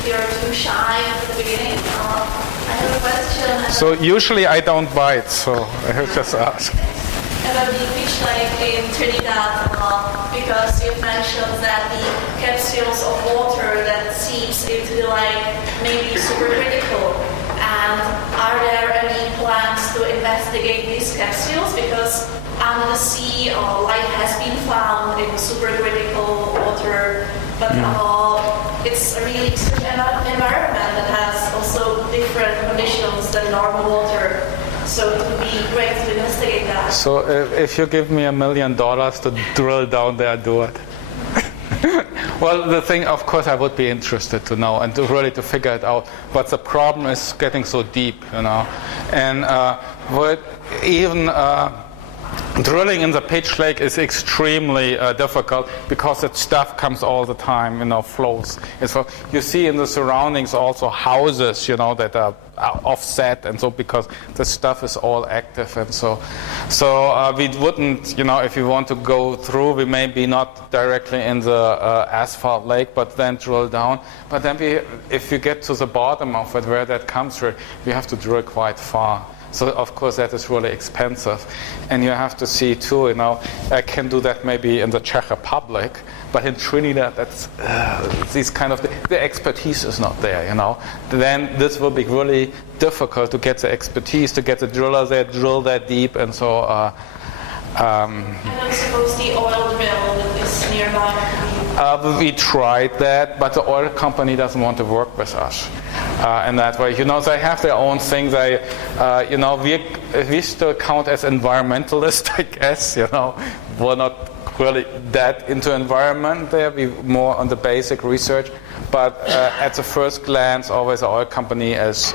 if you're too shy at the beginning. I have a question. So usually I don't bite, so I have just ask. About the fish lake in Trinidad, because you mentioned that the capsules of water that seeps into the lake may be supercritical. And are there any plans to investigate these capsules? Because under the sea, life has been found in supercritical water, but it's a really extreme environment that has also different conditions than normal water. So it would be great to investigate that. So if you give me $1 million to drill down there, do it. Well, the thing, of course, I would be interested to know and to really to figure it out. But the problem is getting so deep, And even drilling in the pitch lake is extremely difficult because that stuff comes all the time, flows. And so you see in the surroundings also houses, that are offset, and so because the stuff is all active, and so we wouldn't, if we want to go through, we may be not directly in the asphalt lake, but then drill down. But then if you get to the bottom of it, where that comes from, we have to drill quite far. So of course that is really expensive, and you have to see too. I can do that maybe in the Czech Republic, but in Trinidad, that's these kind of the expertise is not there. Then this will be really difficult to get the expertise, to get the driller there, drill that deep, and so. I don't suppose the oil mill is nearby. We tried that, but the oil company doesn't want to work with us in that way. They have their own thing. They, we still count as environmentalists, I guess. We're not really that into environment there. We're more on the basic research. But at the first glance, always the oil company is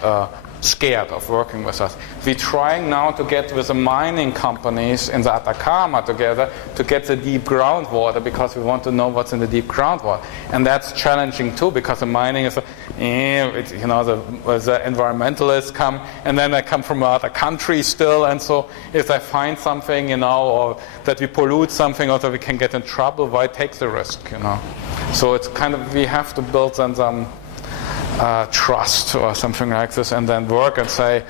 scared of working with us. We're trying now to get with the mining companies in the Atacama together to get the deep groundwater, because we want to know what's in the deep groundwater. And that's challenging too, because the mining is, the environmentalists come, and then they come from other countries still, and so if they find something, or that we pollute something, or that we can get in trouble, why take the risk, So it's kind of, we have to build then some trust or something like this, and then work and say,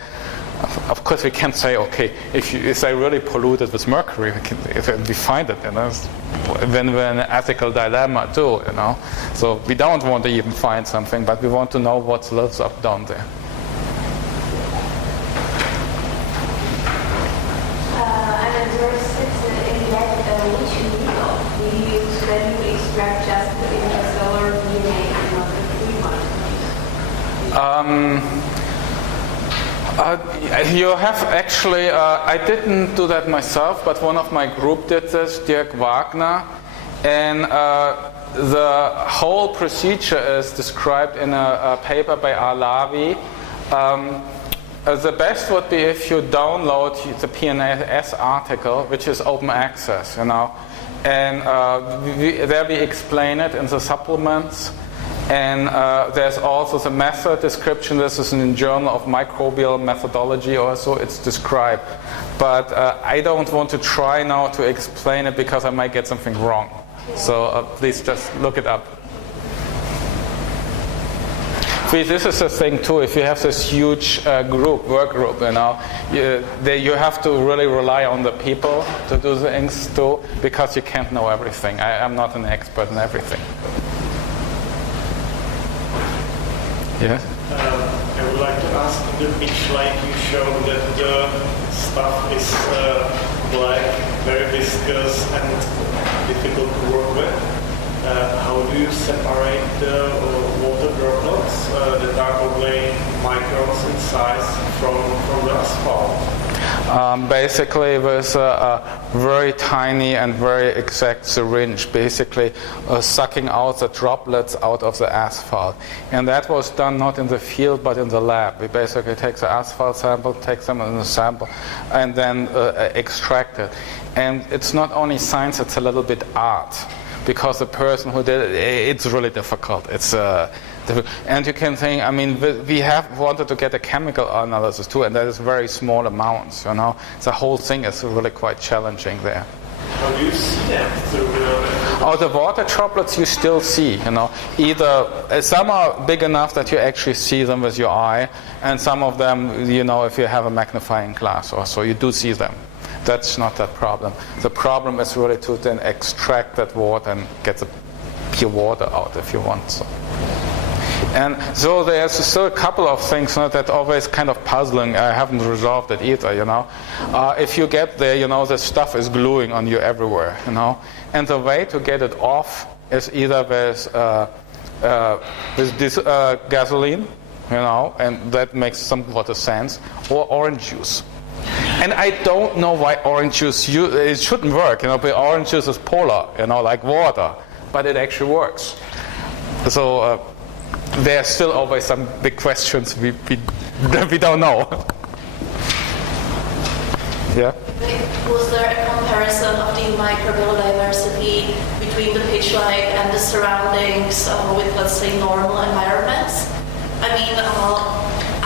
of course we can't say, okay, if they really polluted with mercury, if we find it, then we're in an ethical dilemma too, So we don't want to even find something, but we want to know what lives up down there. And there sits in that which mineral do you use when you extract just the solar DNA and not the free one? You have actually, I didn't do that myself, but one of my group did this, Dirk Wagner, and the whole procedure is described in a paper by Alavi. The best would be if you download the PNAS article, which is open access, and there we explain it in the supplements. And there's also the method description. This is in the Journal of Microbial Methodology also. It's described. But I don't want to try now to explain it because I might get something wrong. So please just look it up. This is the thing too. If you have this huge work group, you have to really rely on the people to do the things too, because you can't know everything. I'm not an expert in everything. Yes? I would like to ask, in the pitch lake you showed that the stuff is black, very viscous and difficult to work with. How do you separate the water droplets that are only microns in size from the asphalt? Basically with a very tiny and very exact syringe, basically sucking out the droplets out of the asphalt. And that was done not in the field but in the lab. We basically take the asphalt sample, take them in the sample, and then extract it. And it's not only science, it's a little bit art. Because the person who did it, it's really difficult. It's and you can think, we have wanted to get a chemical analysis too, and that is very small amounts, The whole thing is really quite challenging there. How do you see that through the Oh, the water droplets you still see, Either some are big enough that you actually see them with your eye, and some of them, if you have a magnifying glass or so, you do see them. That's not that problem. The problem is really to then extract that water and get the pure water out if you want so. And so there's still a couple of things that always kind of puzzling. I haven't resolved it either, If you get there, the stuff is gluing on you everywhere, And the way to get it off is either with this gasoline, and that makes somewhat of sense, or orange juice. And I don't know why orange juice, it shouldn't work, but orange juice is polar, like water, but it actually works. So there are still always some big questions we don't know. Yeah? Was there a comparison of the microbial diversity between the pitch lake and the surroundings with, let's say, normal environments? I mean,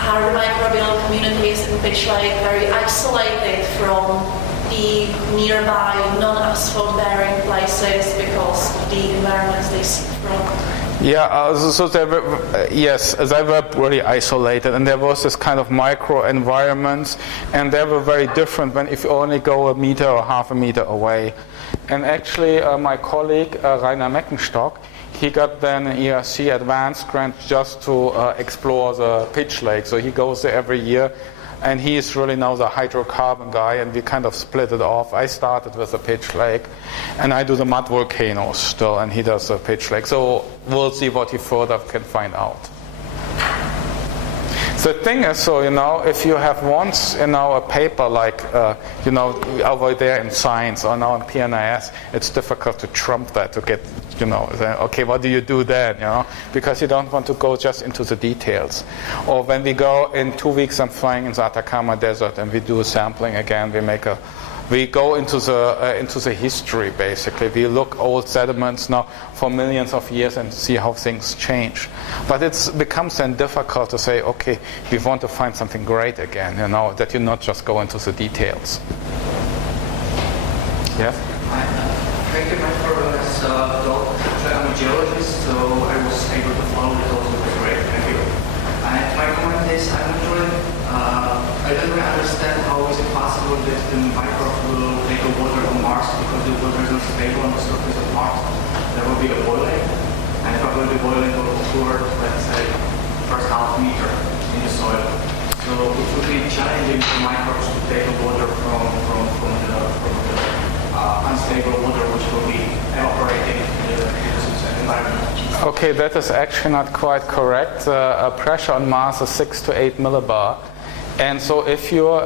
are the microbial communities in pitch lake very isolated from the nearby non-asphalt bearing places because of the environments they see from? Yeah, so they were, yes, they were really isolated, and there was this kind of micro environments, and they were very different if you only go a meter or half a meter away. And actually, my colleague Rainer Meckenstock, he got then an ERC advanced grant just to explore the pitch lake. So he goes there every year, and he is really now the hydrocarbon guy, and we kind of split it off. I started with the pitch lake, and I do the mud volcanoes still, and he does the pitch lake. So we'll see what he further can find out. The thing is, so if you have once a paper like over there in science or now in PNAS, it's difficult to trump that to get okay, what do you do then? Because you don't want to go just into the details. Or when we go in 2 weeks, I'm flying in the Atacama desert and we do a sampling again. We go into the history basically. We look old sediments now for millions of years and see how things change. But it becomes then difficult to say, okay, we want to find something great again, that you not just go into the details. Yes? Thank you much for this talk. I'm a geologist, so I was able to follow it also with great. Thank you. And my comment is, I don't really understand how is it possible that the microbe will take the water on Mars because the water is not stable on the surface of Mars. There will be a boiling, and probably the boiling will occur, let's say, first half meter in the soil. So it would be challenging for microbes to take the water from the unstable water which will be evaporating in the environment. Okay, that is actually not quite correct. Pressure on Mars is 6 to 8 millibar. And so if you're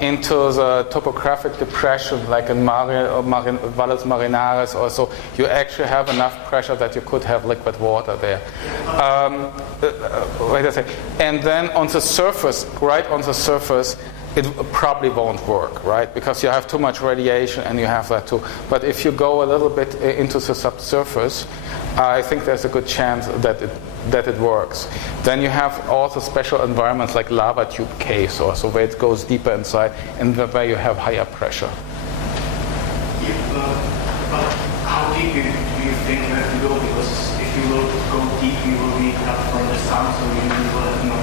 into the topographic depression, like in Valles Marinares or so, you actually have enough pressure that you could have liquid water there. Wait a second. And then on the surface, right on the surface, it probably won't work, right? Because you have too much radiation and you have that too. But if you go a little bit into the subsurface, I think there's a good chance that it works. Then you have also special environments like lava tube caves or so, where it goes deeper inside and where you have higher pressure. But how deep do you think you have to go? Because if you will go deep, you will be cut from the sun, so you will have no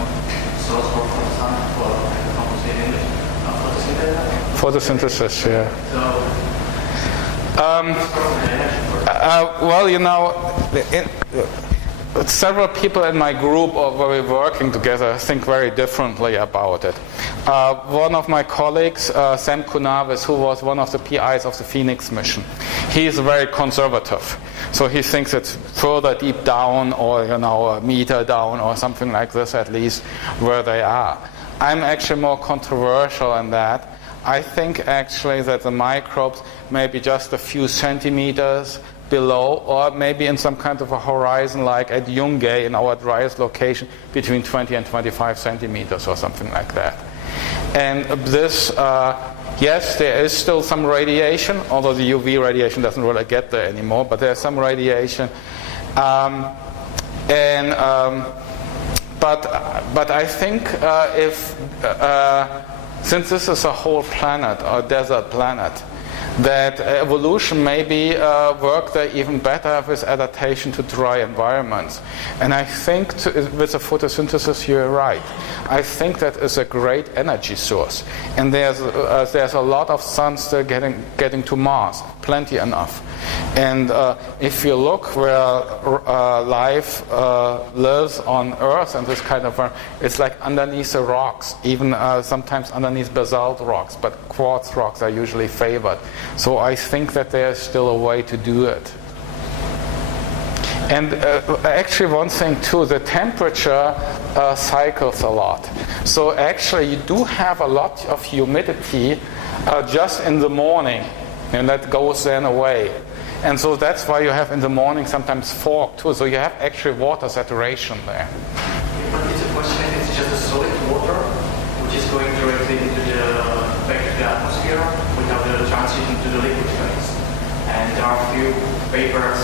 source for the sun for photosynthesis, yeah. Several people in my group where we're working together think very differently about it. One of my colleagues, Sam Kunavis, who was one of the PIs of the Phoenix mission, he is very conservative. So he thinks it's further deep down or a meter down or something like this at least where they are. I'm actually more controversial in that. I think actually that the microbes may be just a few centimeters below, or maybe in some kind of a horizon like at Yungay in our driest location between 20 and 25 centimeters or something like that. And this, yes, there is still some radiation, although the UV radiation doesn't really get there anymore, but there's some radiation. But I think since this is a whole planet, or desert planet, that evolution maybe worked there even better with adaptation to dry environments. And I think with the photosynthesis, you're right. I think that is a great energy source. And there's a lot of sun still getting to Mars, plenty enough. And if you look where life lives on Earth and this kind of, it's like underneath the rocks, even sometimes underneath basalt rocks, but quartz rocks are usually favored. So I think that there's still a way to do it. And actually one thing too, the temperature cycles a lot. So actually you do have a lot of humidity just in the morning, and that goes then away. And so that's why you have in the morning sometimes fog too. So you have actually water saturation there. But it's a question if it's just a solid water, which is going directly into back to the atmosphere without the transition to the liquid phase. And there are a few papers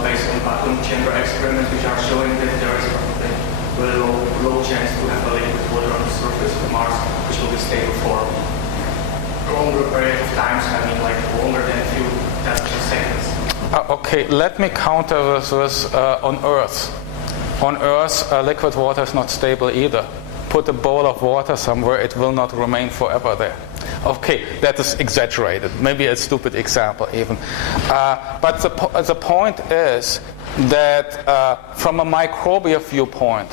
based on vacuum chamber experiments which are showing that there is probably really low chance to have a liquid water on the surface of Mars, which will be stable for a longer period of time. I mean, like longer than a few seconds. Okay, let me counter this with on Earth. On Earth, liquid water is not stable either. Put a bowl of water somewhere, it will not remain forever there. Okay, that is exaggerated. Maybe a stupid example even. But the point is that from a microbial viewpoint,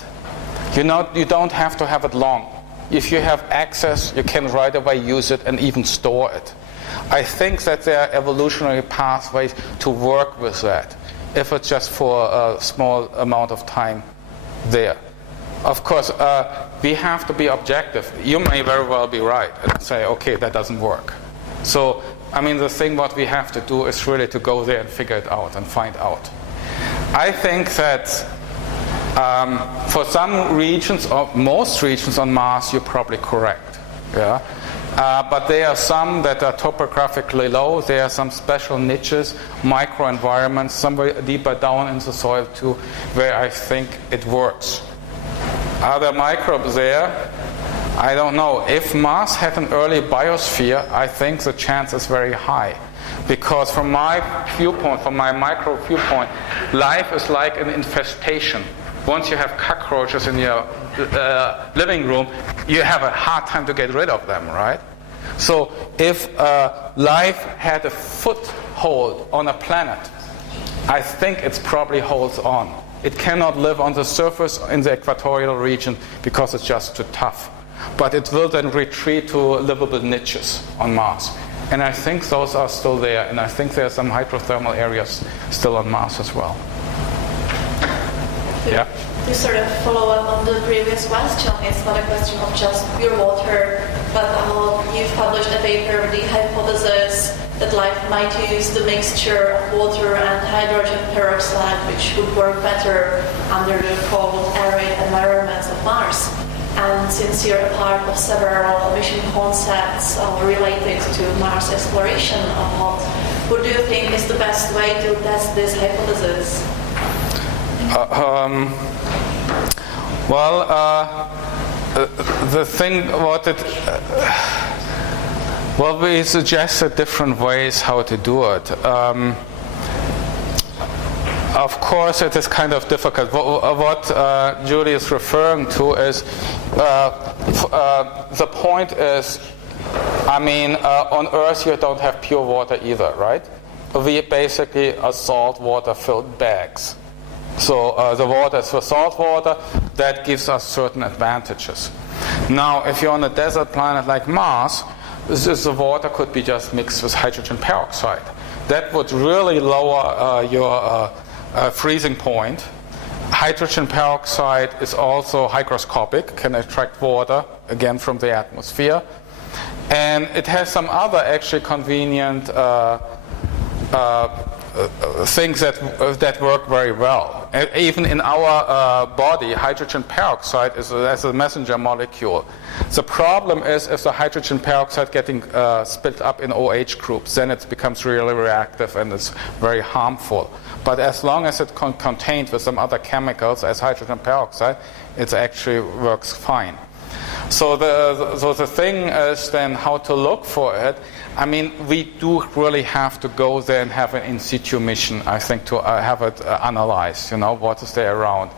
you don't have to have it long. If you have access, you can right away use it and even store it. I think that there are evolutionary pathways to work with that, if it's just for a small amount of time there. Of course, we have to be objective. You may very well be right and say, okay, that doesn't work. So, I mean, the thing what we have to do is really to go there and figure it out and find out. I think that for some regions, or most regions on Mars, you're probably correct. Yeah. But there are some that are topographically low. There are some special niches, microenvironments, somewhere deeper down in the soil too, where I think it works. Are there microbes there? I don't know. If Mars had an early biosphere, I think the chance is very high. Because from my viewpoint, from my micro viewpoint, life is like an infestation. Once you have cockroaches in your living room, you have a hard time to get rid of them, right? So if life had a foothold on a planet, I think it probably holds on. It cannot live on the surface in the equatorial region because it's just too tough. But it will then retreat to livable niches on Mars. And I think those are still there, and I think there are some hydrothermal areas still on Mars as well. Yeah. To sort of follow up on the previous question, it's not a question of just pure water, but you've published a paper with the hypothesis that life might use the mixture of water and hydrogen peroxide, which would work better under the cold, arid environments of Mars. And since you're a part of several mission concepts related to Mars exploration, what do you think is the best way to test this hypothesis? The thing about it, we suggested different ways how to do it. Of course, it is kind of difficult. What Julie is referring to is, the point is, I mean, on Earth you don't have pure water either, right? We basically are salt water filled bags. So the water is for salt water. That gives us certain advantages. Now, if you're on a desert planet like Mars, the water could be just mixed with hydrogen peroxide. That would really lower your freezing point. Hydrogen peroxide is also hygroscopic, can attract water, again, from the atmosphere. And it has some other actually convenient things that work very well. Even in our body, hydrogen peroxide is as a messenger molecule. The problem is if the hydrogen peroxide getting split up in OH groups, then it becomes really reactive and it's very harmful. But as long as it's contained with some other chemicals as hydrogen peroxide, it actually works fine. So the thing is then how to look for it. I mean, we do really have to go there and have an in situ mission, I think, to have it analyzed, what is there around.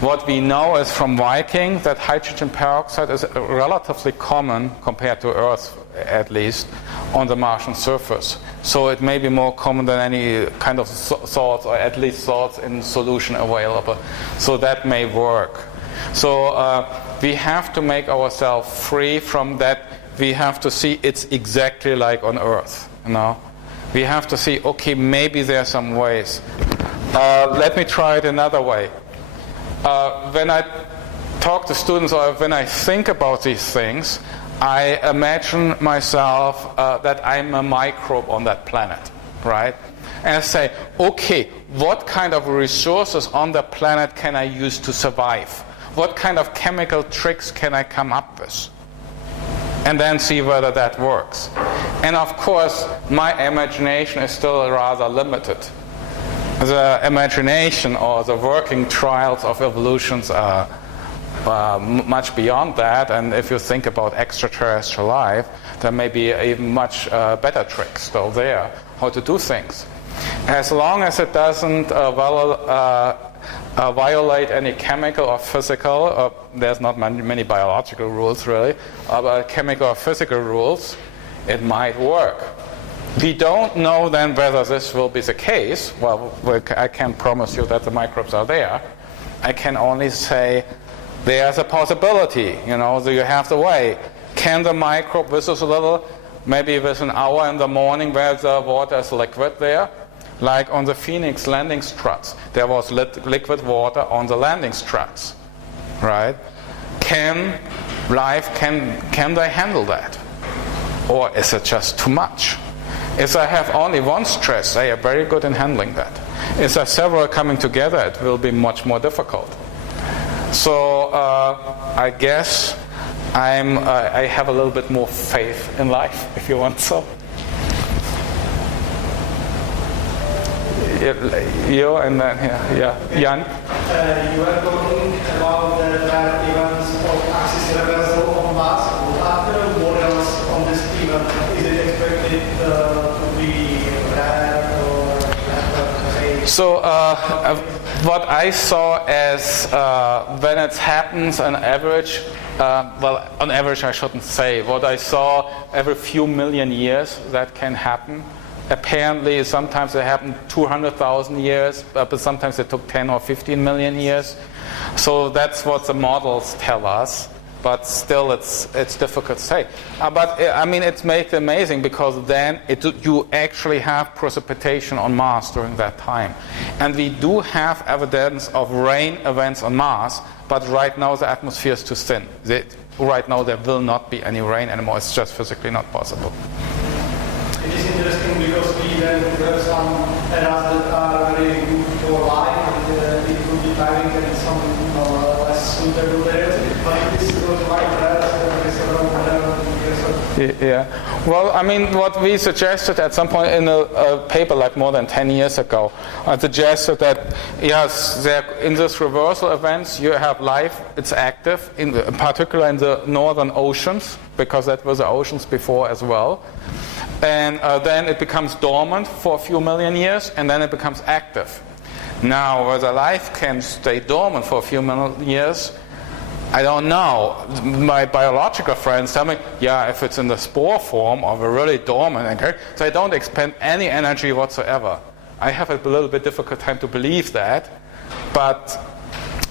What we know is from Viking that hydrogen peroxide is relatively common, compared to Earth at least, on the Martian surface. So it may be more common than any kind of salts, or at least salts in solution available. So that may work. So we have to make ourselves free from that. We have to see it's exactly like on Earth. We have to see, okay, maybe there are some ways. Let me try it another way. When I talk to students, or when I think about these things, I imagine myself that I'm a microbe on that planet, right? And I say, okay, what kind of resources on the planet can I use to survive? What kind of chemical tricks can I come up with? And then see whether that works. And of course, my imagination is still rather limited. The imagination or the working trials of evolutions are much beyond that, and if you think about extraterrestrial life, there may be even much better tricks still there, how to do things. As long as it doesn't violate any chemical or physical, there's not many biological rules really, but chemical or physical rules, it might work. We don't know then whether this will be the case. Well, I can't promise you that the microbes are there. I can only say there's a possibility, so you have to weigh. Can the microbe, this is a little, maybe with an hour in the morning where the water is liquid there, like on the Phoenix landing struts, there was liquid water on the landing struts, right? Can they handle that? Or is it just too much? If I have only one stress, they are very good in handling that. If there are several coming together, it will be much more difficult. So I guess I have a little bit more faith in life, if you want so. You and then here, Jan. You were talking about the events of axis reversal of mass. What are the models on this event? Is it expected to be rare or So what I saw as when it happens on average, on average I shouldn't say, what I saw every few million years that can happen. Apparently sometimes it happened 200,000 years, but sometimes it took 10 or 15 million years. So that's what the models tell us. But still, it's difficult to say. But I mean, it makes it amazing because then you actually have precipitation on Mars during that time, and we do have evidence of rain events on Mars. But right now the atmosphere is too thin. Right now there will not be any rain anymore. It's just physically not possible. It is interesting because we then have some areas that are very good for life, and it could be tiring and some less suitable areas. But this goes quite rare, there is around 100 years. Yeah. Well, I mean, what we suggested at some point in a paper, like more than 10 years ago, I suggested that yes, in this reversal events, you have life. It's active, in particular in the northern oceans, because that was the oceans before as well. And then it becomes dormant for a few million years, and then it becomes active. Now, whether life can stay dormant for a few million years, I don't know. My biological friends tell me, yeah, if it's in the spore form of a really dormant, okay, so I don't expend any energy whatsoever. I have a little bit difficult time to believe that, but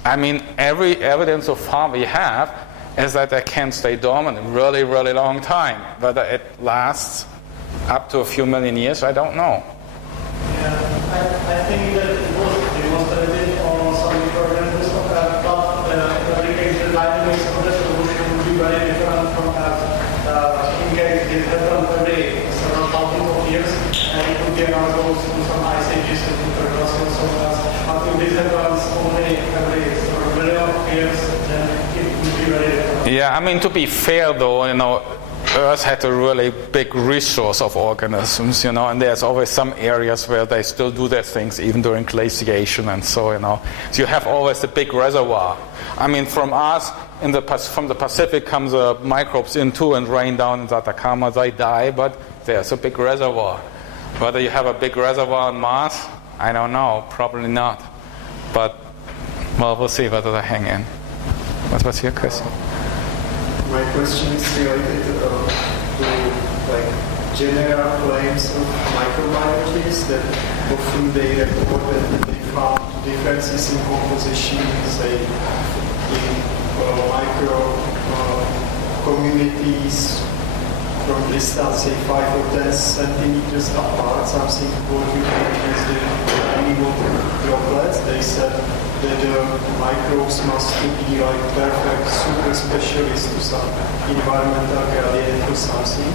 I mean, every evidence so far we have is that they can stay dormant a really, really long time. Whether it lasts up to a few million years, I don't know. Yeah, I think that it was studied on some microorganisms, but in case the dynamics of the solution would be very different from Earth. In case it happened every several thousands of years, and it could be another goes through some ice ages and interglacial zones. But if this happens only every million of years, then it would be very different. Yeah, I mean, to be fair though, Earth had a really big resource of organisms, and there's always some areas where they still do their things even during glaciation and so, So you have always a big reservoir. I mean, from us, from the Pacific comes microbes into and rain down in the Atacama. They die, but there's a big reservoir. Whether you have a big reservoir on Mars, I don't know. Probably not. But, well, we'll see whether they hang in. What was your question? My question is related to general claims of microbiologists that often they report that they found differences in composition, say, in micro communities from distance, say 5 or 10 centimeters apart, something what you think is the animal droplets. They said that the microbes must be like perfect super specialists to some environmental gradient or something.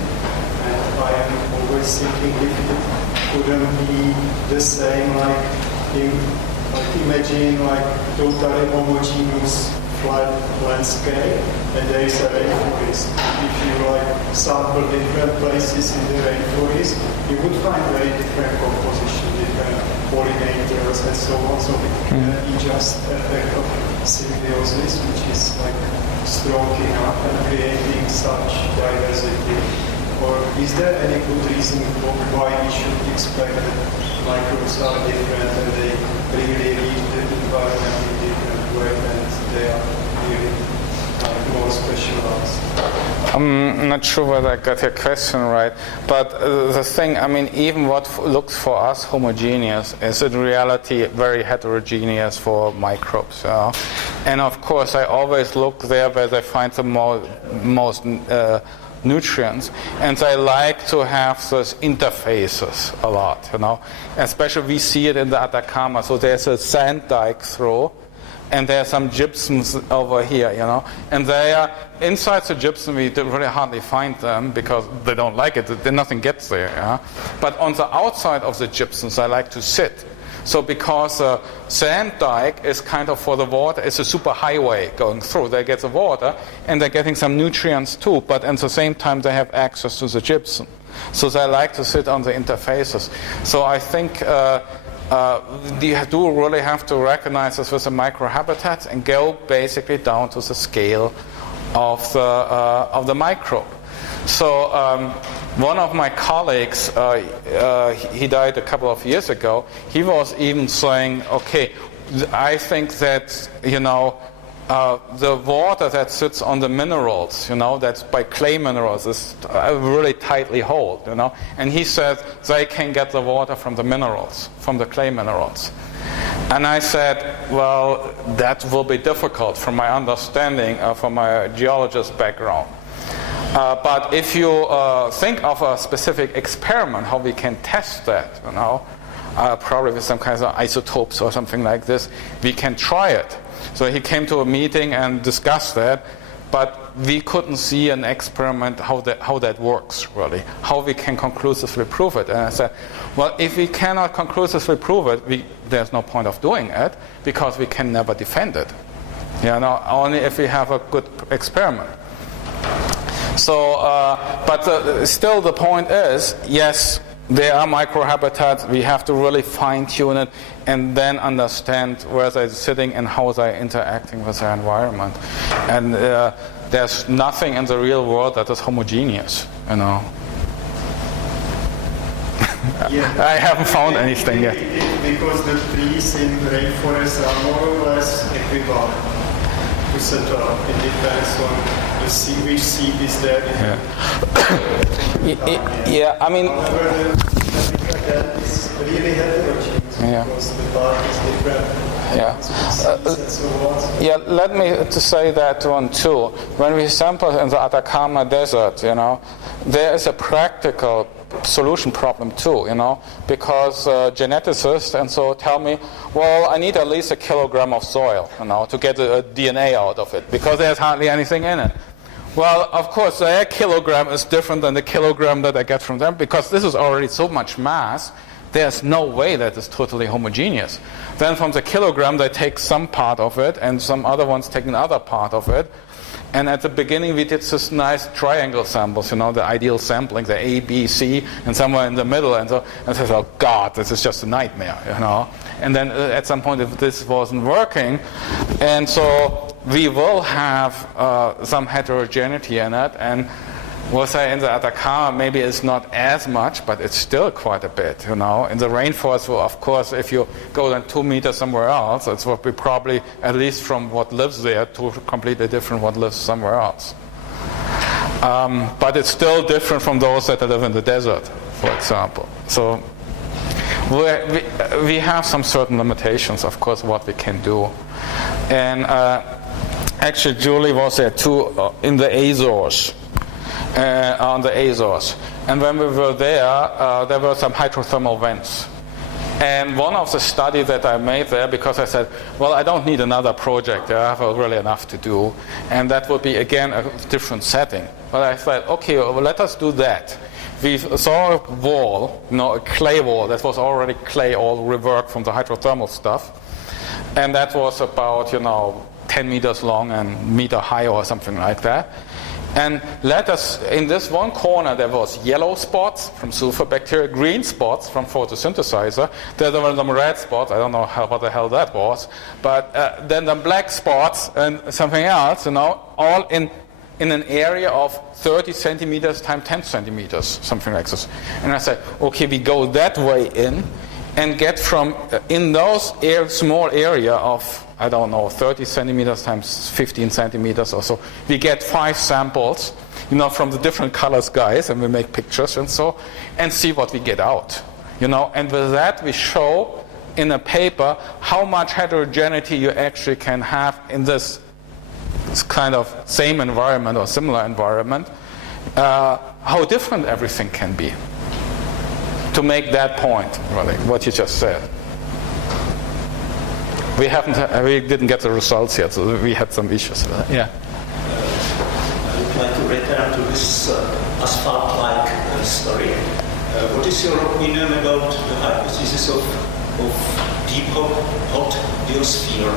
And I am always thinking if it couldn't be the same, imagine totally homogeneous flat landscape, and there is a rainforest. If you sample different places in the rainforest, you would find very different composition, different pollinators and so on. So it can be just effect of symbiosis, which is strong enough and creating such diversity. Or is there any good reason why we should expect that microbes are different and they really read the environment in different way and they are really more specialized? I'm not sure whether I got your question right, but the thing, even what looks for us homogeneous is in reality very heterogeneous for microbes. And of course, I always look there where they find the most nutrients, and they like to have those interfaces a lot, Especially we see it in the Atacama. So there's a sand dike through, and there's some gypsums over here, And they are inside the gypsum. We really hardly find them because they don't like it. Nothing gets there. But on the outside of the gypsums, they like to sit. So because sand dike is kind of for the water, it's a super highway going through. They get the water, and they're getting some nutrients too, but at the same time they have access to the gypsum. So they like to sit on the interfaces. So I think you do really have to recognize this with the microhabitats and go basically down to the scale of the microbe. So one of my colleagues, he died a couple of years ago. He was even saying, okay, I think that, the water that sits on the minerals, that's by clay minerals, is really tightly held, And he said they can get the water from the minerals, from the clay minerals. And I said, well, that will be difficult from my understanding, from my geologist background. But if you think of a specific experiment, how we can test that, probably with some kinds of isotopes or something like this, we can try it. So he came to a meeting and discussed that, but we couldn't see an experiment how that works really, how we can conclusively prove it. And I said, well, if we cannot conclusively prove it, there's no point of doing it because we can never defend it. Only if we have a good experiment. So, but still the point is, yes, there are microhabitats. We have to really fine-tune it and then understand where they're sitting and how they're interacting with their environment. And there's nothing in the real world that is homogeneous, Yeah. I haven't found anything yet. Because the trees in rainforests are more or less equivalent to settle. It depends on which seed is there. Yeah, However, that is really heterogeneous because the bark is different. Yeah, let me to say that one too. When we sample in the Atacama desert, there is a practical solution problem too, because geneticists and so tell me, well, I need at least a kilogram of soil, to get a DNA out of it, because there's hardly anything in it. Well, of course, their kilogram is different than the kilogram that I get from them, because this is already so much mass, there's no way that it's totally homogeneous. Then from the kilogram, they take some part of it, and some other ones take another part of it. And at the beginning, we did this nice triangle samples, the ideal sampling, the A, B, C, and somewhere in the middle. And so I said, oh, God, this is just a nightmare, And then at some point, this wasn't working. And so we will have some heterogeneity in it, and we'll say in the Atacama maybe it's not as much, but it's still quite a bit, In the rainforest, well, of course, if you go then 2 meters somewhere else, it's what we probably, at least from what lives there, to completely different what lives somewhere else. But it's still different from those that live in the desert, for example. So we have some certain limitations, of course, what we can do. And actually, Julie was there too in the Azores. On the Azores. And when we were there were some hydrothermal vents. And one of the studies that I made there, because I said, well, I don't need another project, I have really enough to do. And that would be, again, a different setting. But I thought, okay, well, let us do that. We saw a wall, a clay wall, that was already clay, all reworked from the hydrothermal stuff. And that was about, 10 meters long and meter high or something like that. And in this one corner, there was yellow spots from sulfur bacteria, green spots from photosynthesizer. There were some red spots. I don't know what the hell that was. But then the black spots and something else, all in an area of 30 centimeters times 10 centimeters, something like this. And I said, okay, we go that way in and get from, in those small area of, 30 centimeters times 15 centimeters or so, we get 5 samples, from the different colors, guys, and we make pictures and see what we get out, and with that we show in a paper how much heterogeneity you actually can have in this kind of same environment or similar environment, how different everything can be. To make that point, really, what you just said. We didn't get the results yet, so we had some issues with that. Yeah. I would like to return to this asphalt-like story. What is your opinion about the hypothesis of deep hot biosphere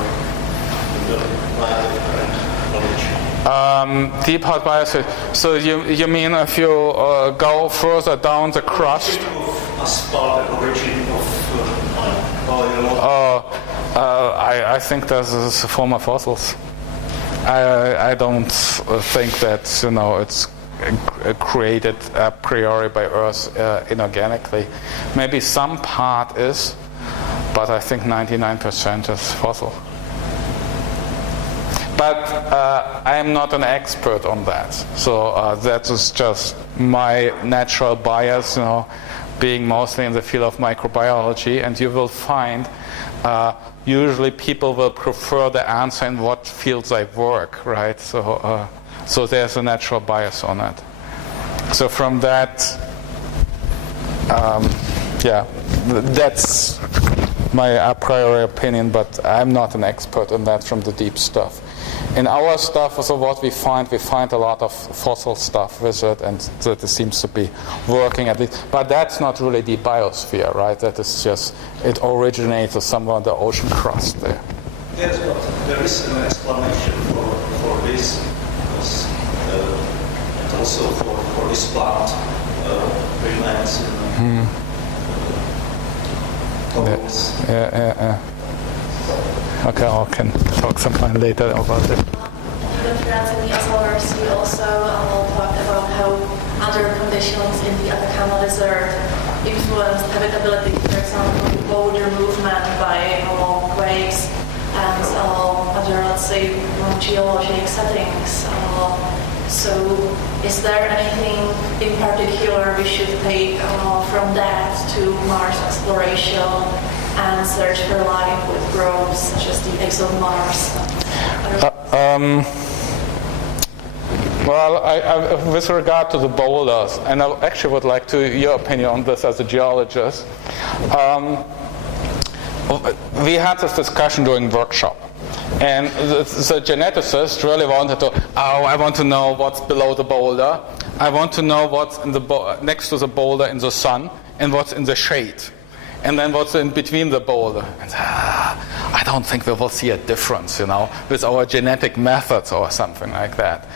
in the light of current knowledge? Deep hot biosphere. So you mean if you go further down the crust? Asphalt, origin of oil. I think this is a form of fossils. I don't think that it's created a priori by Earth inorganically. Maybe some part is, but I think 99% is fossil. But I am not an expert on that, so that is just my natural bias, being mostly in the field of microbiology, and you will find usually people will prefer the answer in what fields they work, right? So there's a natural bias on it. So from that, that's my a priori opinion, but I'm not an expert in that from the deep stuff. In our stuff, so what we find a lot of fossil stuff with it, and that it seems to be working at least. But that's not really the biosphere, right? That is just, it originates somewhere on the ocean crust there. Yes, but there is an explanation for this, because, and also for this plant remains in Yeah. Okay, I can talk sometime later about it. Even friends in the Azores, we also talked about how other conditions in the Atacama Desert influenced habitability, for example, boulder movement by waves and other, let's say, geologic settings. So is there anything in particular we should take from that to Mars exploration and search for life with probes such as the ExoMars? Well, I, with regard to the boulders, and I actually would like to your opinion on this as a geologist. We had this discussion during workshop, and the geneticist really wanted to. I want to know what's below the boulder. I want to know what's in the next to the boulder in the sun, and what's in the shade. And then what's in between the boulder? And, I don't think we will see a difference, with our genetic methods or something like that.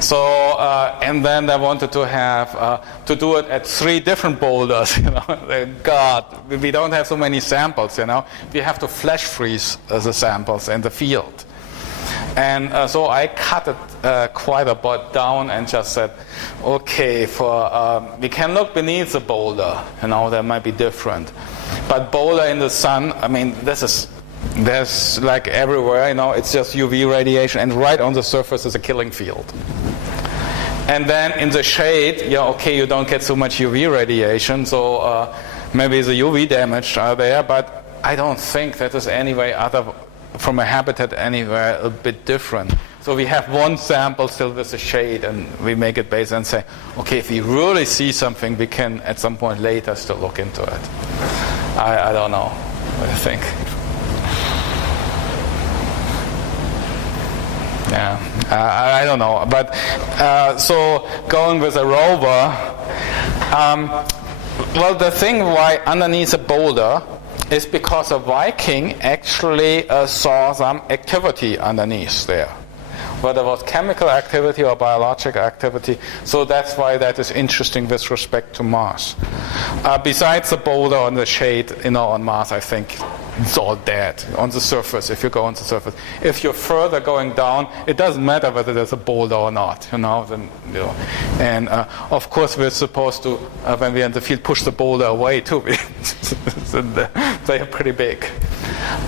So, and then they wanted to have, to do it at 3 different boulders, God, we don't have so many samples, We have to flash freeze the samples in the field. And so I cut it quite a bit down and just said, okay, we can look beneath the boulder, that might be different. But boulder in the sun, I mean, there's like everywhere, it's just UV radiation, and right on the surface is a killing field. And then in the shade, you don't get so much UV radiation, so maybe the UV damage are there, but I don't think that is anyway from a habitat anywhere a bit different. So we have one sample still with the shade, and we make it based and say, okay, if we really see something, we can at some point later still look into it. I don't know what you think. Yeah, I don't know. But so going with a rover, well, the thing why underneath a boulder is because a Viking actually saw some activity underneath there. Whether it was chemical activity or biological activity, so that's why that is interesting with respect to Mars. Besides the boulder on the shade, on Mars, I think it's all dead on the surface. If you go on the surface, if you're further going down, it doesn't matter whether there's a boulder or not. And of course, we're supposed to, when we're in the field, push the boulder away too. They are pretty big.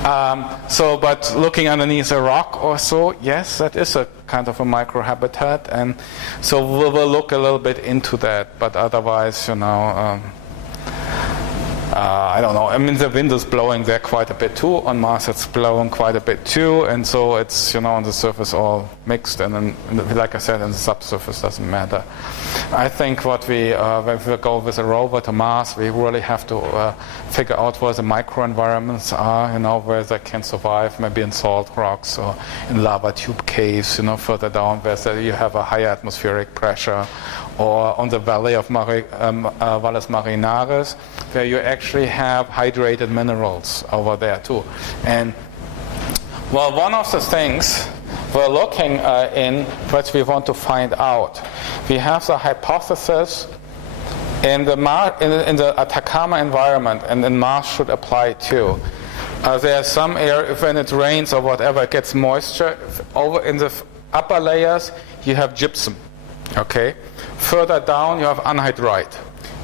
But looking underneath a rock or so, yes, that is a kind of a microhabitat, and so we will look a little bit into that. But otherwise, I don't know. I mean, the wind is blowing there quite a bit too. On Mars, it's blowing quite a bit too, and so it's on the surface all mixed, and then, like I said, in the subsurface doesn't matter. I think when we go with a rover to Mars, we really have to figure out where the microenvironments are, where they can survive, maybe in salt rocks or in lava tube caves, further down where you have a higher atmospheric pressure, or on the valley of Valles Marinares, where you actually have hydrated minerals over there too. And well, one of the things we're looking in what we want to find out, we have the hypothesis in the Atacama environment, and in Mars should apply too. There are some area, when it rains or whatever, it gets moisture. Over in the upper layers, you have gypsum. Okay. Further down, you have anhydrite.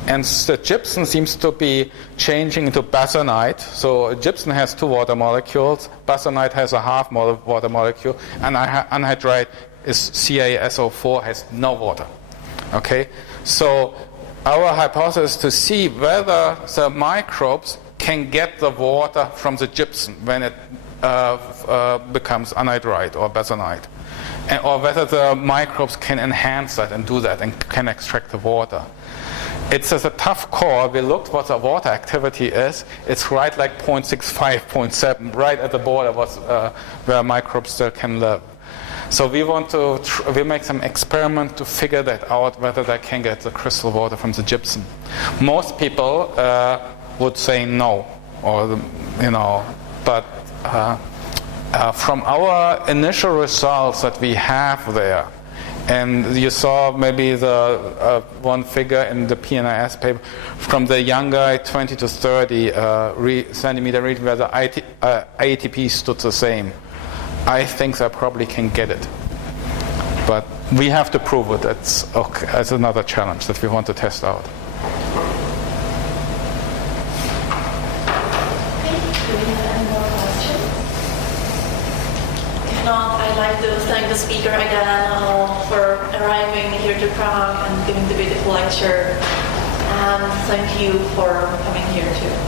And the gypsum seems to be changing into basonite. So gypsum has 2 water molecules, basonite has a half water molecule, and anhydrite is CaSO4, has no water. Okay? So our hypothesis is to see whether the microbes can get the water from the gypsum when it becomes anhydrite or basonite. Or whether the microbes can enhance that and do that and can extract the water. It's a tough call. We looked what the water activity is. It's right like 0.65, 0.7, right at the border where microbes still can live. So we want to we make some experiment to figure that out, whether they can get the crystal water from the gypsum. Most people would say no, or but from our initial results that we have there, and you saw maybe the one figure in the PNAS paper from the young guy, 20 to 30 centimeter region, where the ATP stood the same. I think they probably can get it, but we have to prove it. That's okay. That's another challenge that we want to test out. I'd like to thank the speaker again for arriving here to Prague and giving the beautiful lecture. And thank you for coming here too.